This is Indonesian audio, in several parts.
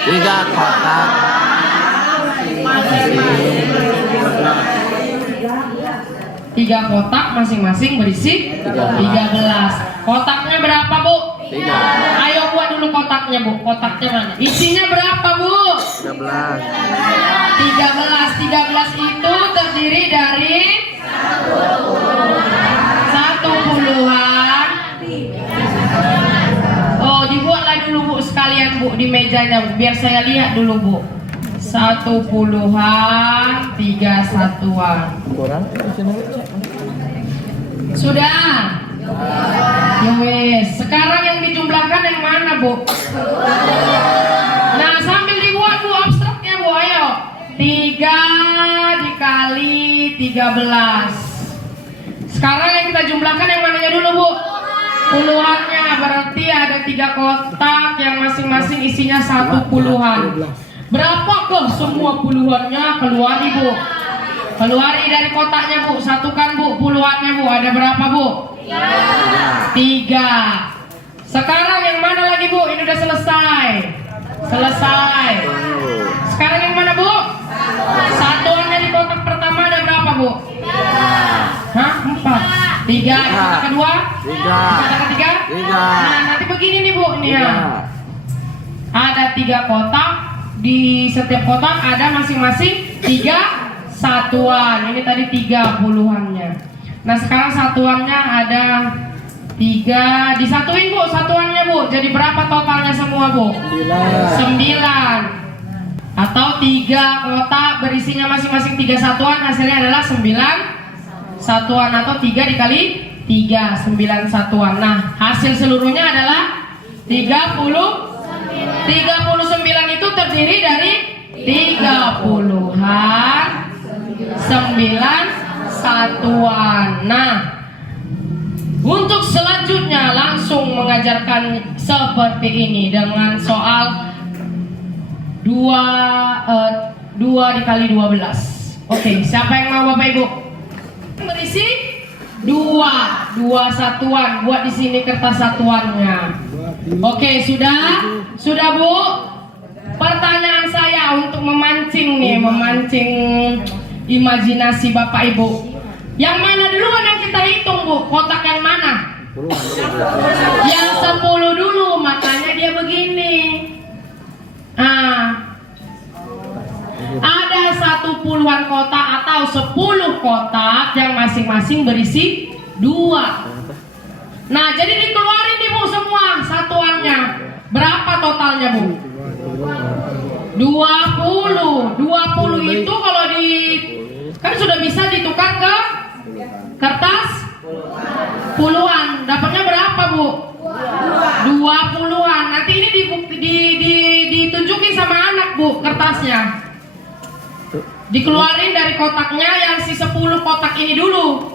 3 kotak. 3 kotak masing-masing berisi 13. Kotaknya berapa, Bu? 3. Ayo buat dulu kotaknya, Bu. Kotaknya mana? Isinya berapa, Bu? 13. 13 itu terdiri dari 1 puluhan. Oh, dibuatlah dulu, Bu, sekalian, Bu, di mejanya, Bu. Biar saya lihat dulu, Bu. 1 puluhan, 3 satuan. Sudah. Ya wes. Sekarang yang dijumlahkan yang mana, Bu? Nah, sambil dibuat, Bu, abstraknya, Bu. Ayo. 3 dikali 13. Sekarang yang kita jumlahkan yang mananya dulu, Bu? Puluhannya. Berarti ada 3 kotak yang masing-masing isinya 1 puluhan. Berapakah semua puluhannya? Keluar, Ibu. Keluari dari kotaknya, Bu. Satukan, Bu, puluhannya, Bu. Ada berapa, Bu? 3. Sekarang yang mana lagi, Bu? Ini udah selesai. Selesai. Sekarang yang mana, Bu? Satuannya di kotak pertama ada berapa, Bu? Hah? 4. 3. Di kotak kedua? 3. Kotak ketiga? 3. Nah, nanti begini nih, Bu. Nih ya. Ada 3 kotak. Di setiap kotak ada masing-masing 3 satuan. Ini tadi 3 puluhannya. Nah, sekarang satuannya ada 3. Disatuin, Bu, satuannya, Bu. Jadi berapa totalnya semua, Bu? 9. Atau 3 kotak berisinya masing-masing 3 satuan. Hasilnya adalah 9 satuan. Atau 3 dikali 3, 9 satuan. Nah, hasil seluruhnya adalah 39 itu terdiri dari 3 puluhan, 9 satuan. Nah, untuk selanjutnya langsung mengajarkan seperti ini dengan soal 2 dikali 12. Oke, siapa yang mau, Bapak Ibu? Berisi 2 satuan. Buat di sini kertas satuannya. Oke, sudah? Sudah, Bu? Pertanyaan saya untuk memancing imajinasi Bapak Ibu. Yang mana duluan yang kita hitung, Bu? Kotak yang mana? Yang 10 dulu, makanya dia begini. Ada 1 puluhan kotak atau 10 kotak yang masing-masing berisi 2. Nah, jadi dikeluarin nih, Bu, semua satuannya. Berapa totalnya, Bu? 20. 20 itu kalau kan sudah bisa ditukar ke kertas puluhan. Dapatnya berapa, Bu? 2 puluhan. Nanti ini ditunjukin sama anak, Bu, kertasnya. Dikeluarin dari kotaknya yang si 10 kotak ini dulu.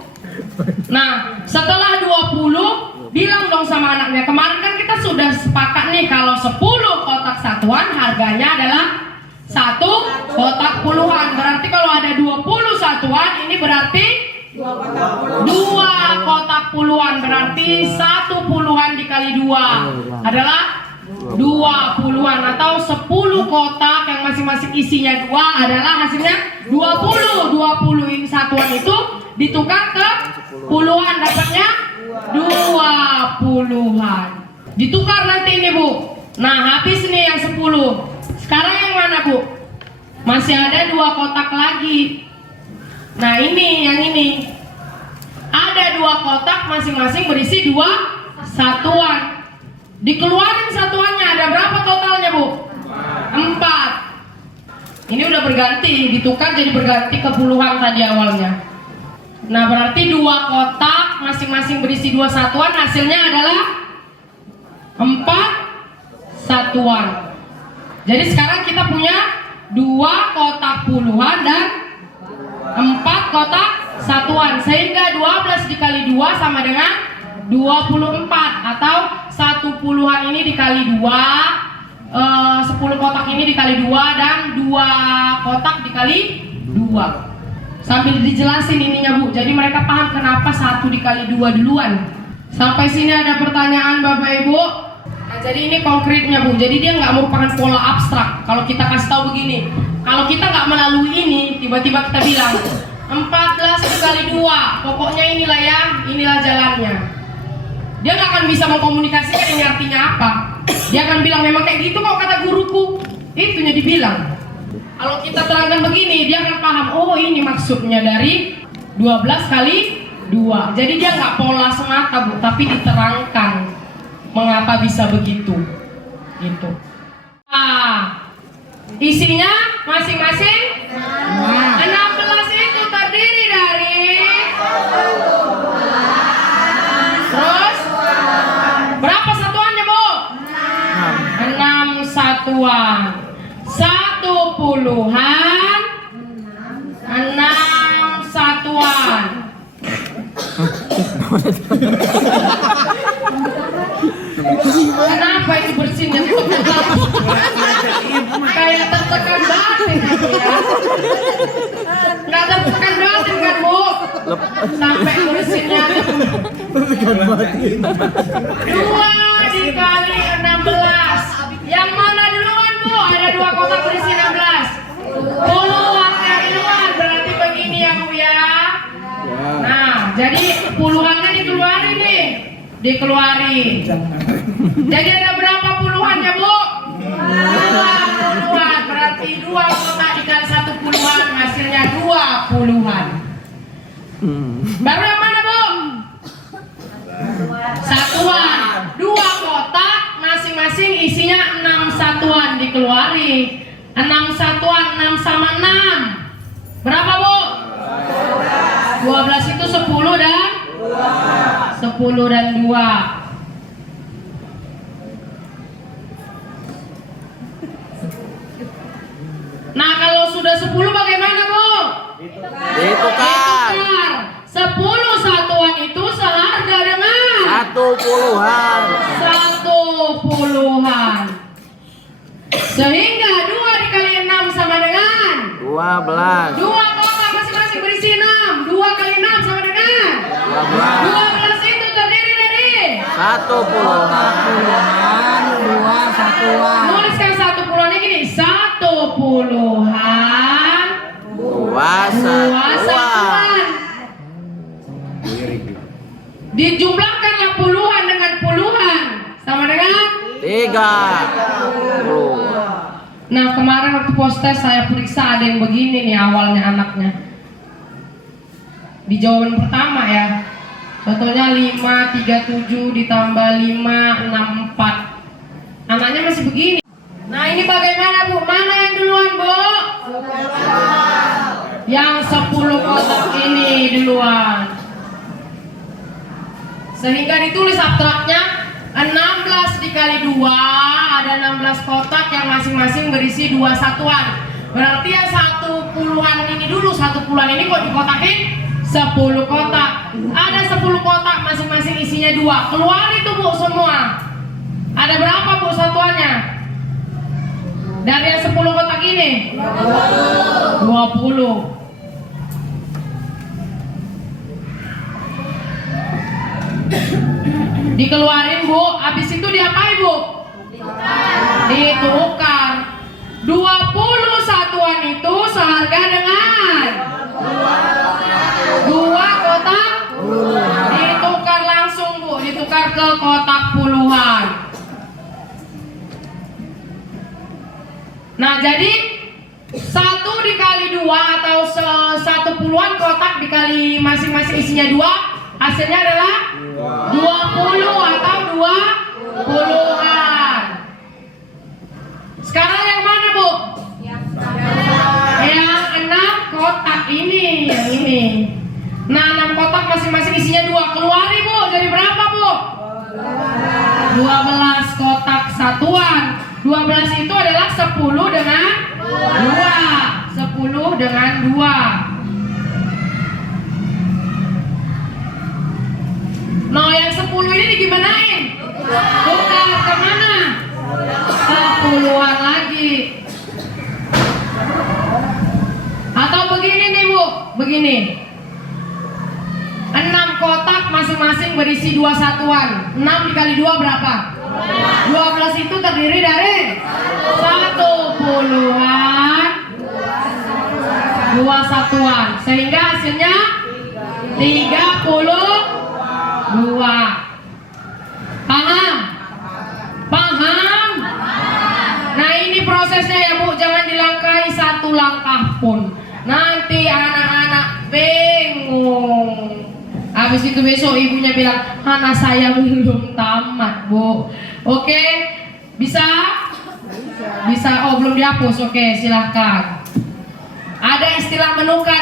Nah, setelah 20, bilang dong sama anaknya. Kemarin kan kita sudah sepakat nih kalau 10 kotak satuan harganya adalah 1 kotak puluhan. Berarti kalau ada 20 satuan, ini berarti 2 kotak puluhan. Berarti 1 puluhan dikali 2 adalah 2 puluhan. Atau 10 kotak yang masing-masing isinya 2 adalah hasilnya 20. 20 ini satuan itu ditukar ke puluhan, dapatnya 2 puluhan. Ditukar nanti ini, Bu. Nah, habis nih yang 10. Sekarang yang mana, Bu? Masih ada 2 kotak lagi. Nah, yang ini. Ada 2 kotak masing-masing berisi 2 satuan. Dikeluarin satuannya, ada berapa totalnya, Bu? 4. Ini udah berganti, ditukar jadi berganti ke puluhan tadi awalnya. Nah, berarti 2 kotak masing-masing berisi 2 satuan, hasilnya adalah 4 satuan. Jadi sekarang kita punya 2 kotak puluhan dan 4 kotak satuan. Sehingga 12 dikali 2 sama dengan 24. Atau 1 puluhan ini dikali 2, 10 kotak ini dikali 2, dan 2 kotak dikali 2. Sambil dijelasin ininya, Bu. Jadi mereka paham kenapa 1 dikali 2 duluan. Sampai sini ada pertanyaan, Bapak Ibu? jadi ini konkretnya Bu. Jadi dia nggak merupakan pola abstrak. Kalau kita kasih tahu begini, kalau kita nggak melalui ini, tiba-tiba kita bilang 14 dikali 2, pokoknya inilah ya, inilah jalannya. Dia nggak akan bisa mengkomunikasikan ini artinya apa. Dia akan bilang memang kayak gitu kok kata guruku. Itunya dibilang. Kalau kita terangkan begini, dia akan paham. Oh ini maksudnya dari 12 kali 2. Jadi dia nggak pola semata Bu, tapi diterangkan mengapa bisa begitu. Gitu. Isinya masing-masing 16 itu terdiri dari terus berapa satuannya Bu? 6 satuan. 1 puluhan 6 satuan. Kenapa itu bersinnya kayak tertekan batin gitu ya? Nggak tertekan batin kan Bu? Sampai bersinnya 2 dikali 16. Yang mana duluan Bu? Ada 2 kotak berisi 16. Puluhannya duluan, berarti begini ya Bu ya. Nah, jadi puluhannya dikeluarin nih. Dikeluarin. Jadi ada berapa puluhannya Bu? 2 puluhan. Berarti 2 kotak dikali 1 puluhan, hasilnya 2 puluhan. Baru yang mana Bu? Satuan. 2 kotak masing-masing isinya 6 satuan, dikeluarin. 6 satuan, 6 sama 6. Berapa Bu? 12 itu 10 dan 10 dan 2. Nah, kalau sudah 10 bagaimana Bu? Ditukar. 10 satuan itu seharga dengan 1 puluhan. 1 puluhan. Sehingga 2 dikali 6 sama dengan 12. 2 kotak masing-masing berisi 6. 2 kali 6 sama dengan 12 itu terdiri dari 1 puluhan. 2 satuan. Nuliskan 1 puluhannya gini, 1 puluhan 2 2 satuan. Dijumlahkanlah puluhan dengan puluhan sama dengan 30. Nah, kemarin waktu postes saya periksa ada yang begini nih awalnya anaknya. Di jawaban pertama ya. Contohnya 537 ditambah 564. Anaknya masih begini. Nah, ini bagaimana Bu? Mana yang duluan Bu? Yang 10 kotak ini duluan. Sehingga ditulis abstraknya 16 dikali 2, ada 16 kotak yang masing-masing berisi 2 satuan. Berarti yang 1 puluhan ini dulu, 1 puluhan ini kok dikotakin 10 kotak. Ada 10 kotak masing-masing isinya 2. Keluar itu Bu semua. Ada berapa Bu satuannya? Dari yang 10 kotak ini 20. Dikeluarin Bu, habis itu diapain Bu? Ditukar. 20 satuan itu seharga dengan 2 kotak. Ditukar langsung Bu, ditukar ke kotak puluhan. Nah, jadi 1 dikali 2 atau 1 puluhan kotak dikali masing-masing isinya 2, hasilnya adalah 20 atau 2 puluhan. Sekarang yang mana Bu? Yang 6 kotak ini, yang ini. Nah, 6 kotak masing-masing isinya 2. Keluarin Bu, jadi berapa Bu? 12 kotak satuan. 12 itu adalah 10 dengan 2. 10 dengan 2. Nah, yang 10 ini digimanain? Tukar kemana? Ke puluhan lagi. Atau begini nih Bu, begini. 6 kotak masing-masing berisi 2 satuan. 6 dikali 2 berapa? 12 itu terdiri dari 1 puluhan, 2 satuan, sehingga hasilnya 32. Paham? Paham? Nah, ini prosesnya ya Bu, jangan dilangkahi satu langkah pun. Nanti anak-anak bingung. Habis itu besok ibunya bilang, anak saya belum tamat Bu. Oke? Bisa? Bisa. Oh, belum dihapus. Oke, silahkan. Ada istilah menukar.